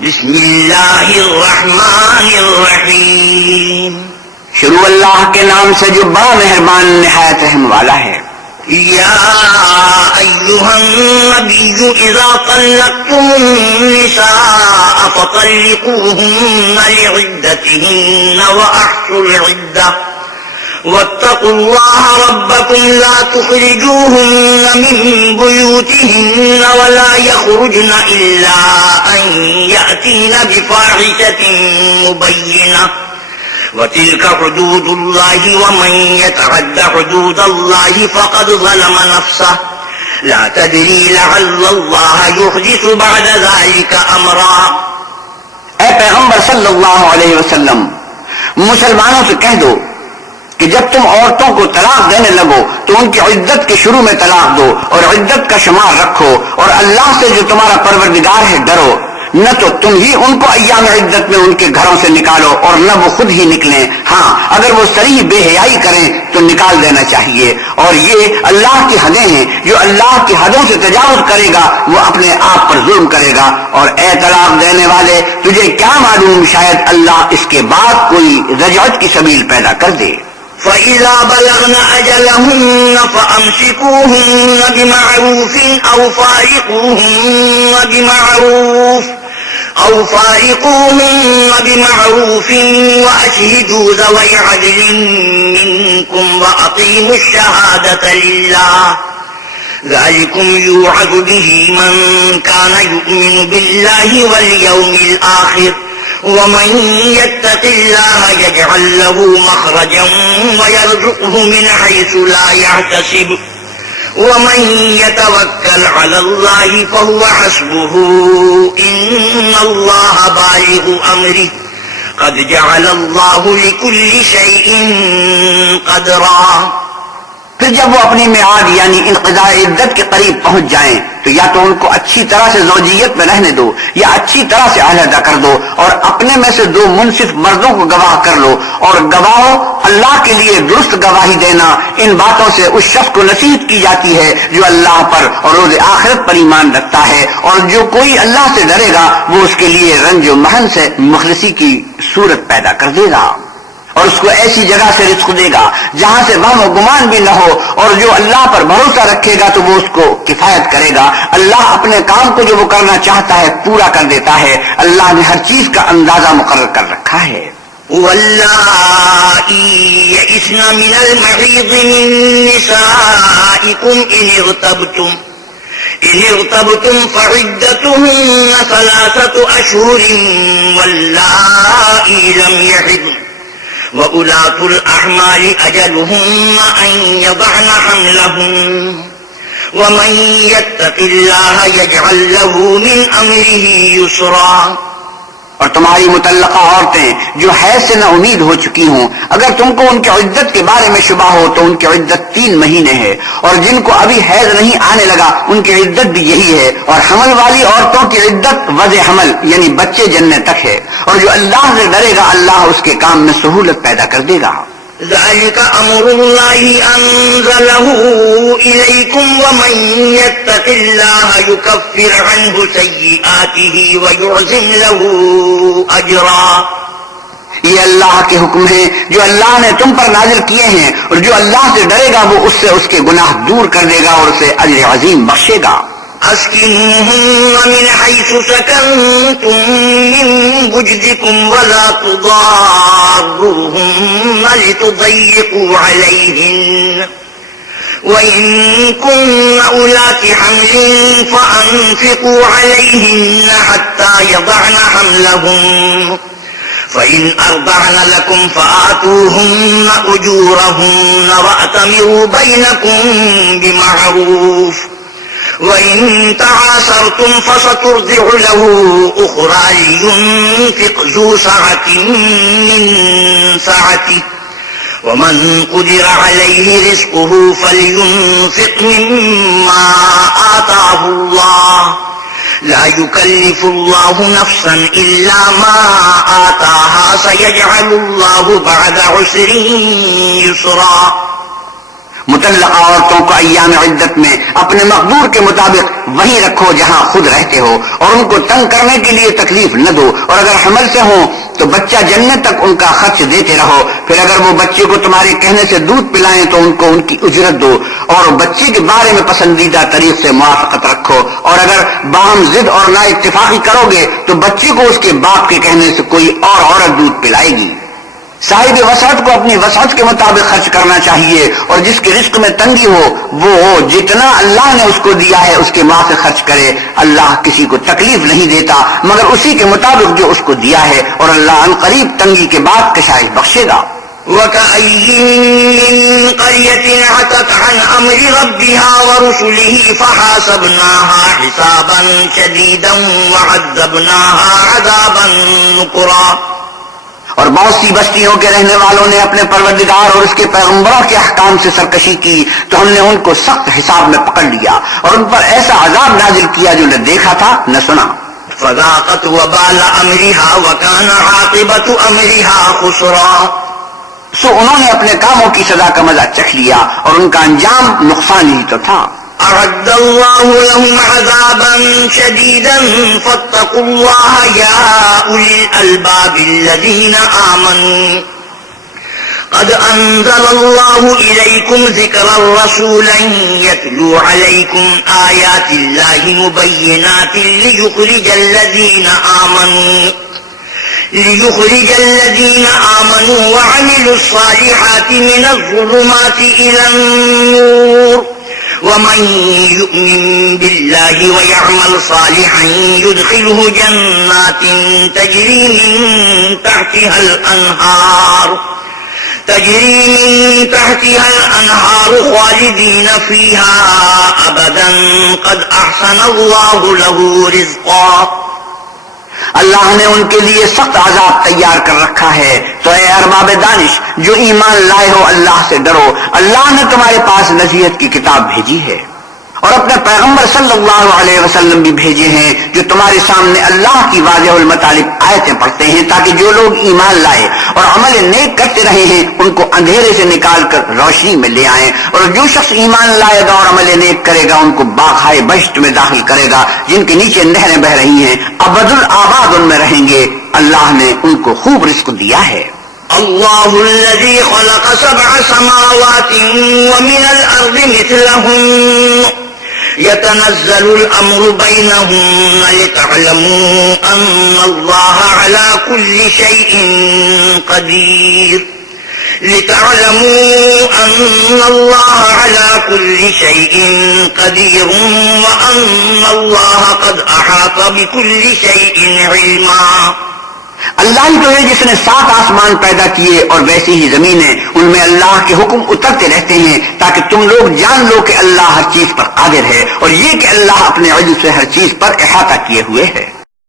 بسم اللہ الرحمن الرحیم. شروع اللہ کے نام سے جو بڑا مہربان نہایت رحم والا ہے. یا ایھا النبی اذا طلقتم النساء فطلقوهن لعدتهن واحصوا العدة واتقوا الله ربكم لا تخرجوهن من بيوتهن ولا يخرجن إلا أن يأتين بفاحشة مبينة وتلك حدود الله ومن يتعد حدود الله فقد ظلم نفسه لا تدري لعل الله يحدث بعد ذلك أمرا. اے پیغمبر صلی اللہ علیہ وسلم، مسلمانوں سے کہہ دو کہ جب تم عورتوں کو طلاق دینے لگو تو ان کی عدت کے شروع میں طلاق دو اور عدت کا شمار رکھو، اور اللہ سے جو تمہارا پروردگار ہے ڈرو. نہ تو تم ہی ان کو ایام عدت میں ان کے گھروں سے نکالو اور نہ وہ خود ہی نکلیں. ہاں، اگر وہ صریح بے حیائی کریں تو نکال دینا چاہیے. اور یہ اللہ کی حدیں ہیں، جو اللہ کی حدوں سے تجاوز کرے گا وہ اپنے آپ پر ظلم کرے گا. اور اے طلاق دینے والے، تجھے کیا معلوم شاید اللہ اس کے بعد کوئی رجعت کی سبیل پیدا کر دے. فَإِذَا بَلَغْنَ أَجَلَهُنَّ فَأَمْسِكُوهُنَّ بِمَعْرُوفٍ أَوْ فَارِقُوهُنَّ بِمَعْرُوفٍ وَأَشْهِدُوا ذَوَيْ عَدْلٍ مِّنكُمْ وَأَقِيمُوا الشَّهَادَةَ لِلَّهِ ذَلِكُمْ يُوعَظُ بِهِ مَن كَانَ يُؤْمِنُ بِاللَّهِ وَالْيَوْمِ الْآخِرِ ومن يتق الله يجعل له مخرجا ويرزقه من حيث لا يحتسب ومن يتوكل على الله فهو حسبه إن الله بالغ أمره قد جعل الله لكل شيء قدرا. پھر جب وہ اپنی میعاد یعنی انقضاء عدت کے قریب پہنچ جائیں تو یا تو ان کو اچھی طرح سے زوجیت میں رہنے دو یا اچھی طرح سے علیحدہ کر دو، اور اپنے میں سے 2 منصف مردوں کو گواہ کر لو. اور گواہو اللہ کے لیے درست گواہی دینا. ان باتوں سے اس شخص کو نصیحت کی جاتی ہے جو اللہ پر اور روز آخرت پر ایمان رکھتا ہے، اور جو کوئی اللہ سے ڈرے گا وہ اس کے لیے رنج و محن سے مخلصی کی صورت پیدا کر دے گا، اور اس کو ایسی جگہ سے رزق دے گا جہاں سے وہم و گمان بھی نہ ہو. اور جو اللہ پر بھروسہ رکھے گا تو وہ اس کو کفایت کرے گا. اللہ اپنے کام کو جو وہ کرنا چاہتا ہے پورا کر دیتا ہے. اللہ نے ہر چیز کا اندازہ مقرر کر رکھا ہے. واللائي يئسن من المحيض من نسائكم إن ارتبتم فعدتهن 3 أشهر واللائي لم يحضن وَأُولَاتُ الْأَحْمَالِ أَجَلُهُنَّ أَن يَضَعْنَ حَمْلَهُنَّ وَمَن يَتَّقِ اللَّهَ يَجْعَل لَّهُ مِنْ أَمْرِهِ يُسْرًا. اور تمہاری متعلقہ عورتیں جو حیض سے نہ امید ہو چکی ہوں، اگر تم کو ان کی عدت کے بارے میں شبہ ہو تو ان کی عدت 3 مہینے ہے، اور جن کو ابھی حیض نہیں آنے لگا ان کی عدت بھی یہی ہے. اور حمل والی عورتوں کی عدت وضع حمل یعنی بچے جننے تک ہے. اور جو اللہ سے ڈرے گا اللہ اس کے کام میں سہولت پیدا کر دے گا. ذلك أمر الله أنزله إليكم ومن يتق الله يكفر عنه سيئاته ويعظم له أجرا. یہ اللہ کے حکم ہیں جو اللہ نے تم پر نازل کیے ہیں، اور جو اللہ سے ڈرے گا وہ اس سے اس کے گناہ دور کر دے گا اور اسے اجر عظیم بخشے گا. أسكنوهن من حيث سكنتم من وجدكم ولا تضاروهن لتضيقوا عليهن وإن كن أولات حمل فأنفقوا عليهن حتى يضعن حملهن فإن أرضعن لكم فآتوهن أجورهن وأتمروا بينكم بمعروف وَإِن تَعَاسَرْتُمْ فَسَتُرْضِعُ لَهُ أُخْرَى لِيُنْفِقْ ذُو سَعَةٍ مِّن سَعَتِهِ وَمَنْ قُدِرَ عَلَيْهِ رِزْقُهُ فَلْيُنْفِقْ مِمَّا آتَاهُ اللَّهُ لَا يُكَلِّفُ اللَّهُ نَفْسًا إِلَّا مَا آتَاهَا سَيَجْعَلُ اللَّهُ بَعْدَ عُسْرٍ يُسْرًا. مطلقہ عورتوں کو ایام عدت میں اپنے مقدور کے مطابق وہیں رکھو جہاں خود رہتے ہو، اور ان کو تنگ کرنے کے لیے تکلیف نہ دو، اور اگر حمل سے ہوں تو بچہ جننے تک ان کا خرچ دیتے رہو، پھر اگر وہ بچے کو تمہارے کہنے سے دودھ پلائیں تو ان کو ان کی اجرت دو، اور بچے کے بارے میں پسندیدہ طریق سے موافقت رکھو، اور اگر باہم ضد اور نا اتفاقی کرو گے تو بچے کو اس کے باپ کے کہنے سے کوئی اور عورت دودھ پلائے گی۔ صاحب وسعت کو اپنی وسعت کے مطابق خرچ کرنا چاہیے، اور جس کے رزق میں تنگی ہو وہ جتنا اللہ نے اس کو دیا ہے اس کے موافق خرچ کرے۔ اللہ کسی کو تکلیف نہیں دیتا مگر اسی کے مطابق جو اس کو دیا ہے، اور اللہ عن قریب تنگی کے بعد کشائش بخشے گا۔ وَكَأَيٍّ مِّن قَرْيَةٍ عَتَتْ عَنْ أَمْرِ رَبِّهَا وَرُسُلِهِ فَحَاسَبْنَاهَا حِسَابًا شَدِيدًا وَعَذَّبْنَاهَا عَذَابًا نُكْرًا۔ اور بہت سی بستیوں کے رہنے والوں نے اپنے پروردگار اور اس کے پیغمبروں کے احکام سے سرکشی کی تو ہم نے ان کو سخت حساب میں پکڑ لیا اور ان پر ایسا عذاب نازل کیا جو نہ دیکھا تھا نہ سنا۔ فَذَاقَتْ وَبَالَ أَمْرِهَا وَكَانَ عَاقِبَةُ أَمْرِهَا خُسْرًا۔ سو انہوں نے اپنے کاموں کی سزا کا مزہ چکھ لیا اور ان کا انجام نقصان ہی تو تھا۔ أعد الله لهم عذابا شديدا فاتقوا الله يا أولي الألباب الذين آمنوا قد أنزل الله إليكم ذكرا رسولا يتلو عليكم آيات الله مبينات ليخرج الذين آمنوا وعملوا الصالحات من الظلمات إلى النور ومن يؤمن بالله ويعمل صالحا يدخله جنات تجري من تحتها الأنهار خالدين فيها أبدا قد أحسن الله له رزقا۔ اللہ نے ان کے لیے سخت عذاب تیار کر رکھا ہے، تو اے ارباب دانش جو ایمان لائے ہو اللہ سے ڈرو۔ اللہ نے تمہارے پاس نصیحت کی کتاب بھیجی ہے اور اپنے پیغمبر صلی اللہ علیہ وسلم بھی بھیجے ہیں جو تمہارے سامنے اللہ کی واضح المطالب آیتیں پڑھتے ہیں تاکہ جو لوگ ایمان لائے اور عمل نیک کرتے رہے ہیں ان کو اندھیرے سے نکال کر روشنی میں لے آئیں، اور جو شخص ایمان لائے گا اور عمل نیک کرے گا ان کو باغائے بہشت میں داخل کرے گا جن کے نیچے نہریں بہ رہی ہیں، ابد الآباد ان میں رہیں گے۔ اللہ نے ان کو خوب رزق دیا ہے۔ الله الذي خلق 7 سماوات ومن الأرض مثلهن يتنزل الأمر بينهن لتعلموا أن الله على كل شيء قدير وأن الله قد أحاط بكل شيء علما۔ اللہ ہی تو ہے جس نے 7 آسمان پیدا کیے اور ویسے ہی زمینیں، ان میں اللہ کے حکم اترتے رہتے ہیں تاکہ تم لوگ جان لو کہ اللہ ہر چیز پر قادر ہے، اور یہ کہ اللہ اپنے علم سے ہر چیز پر احاطہ کیے ہوئے ہے۔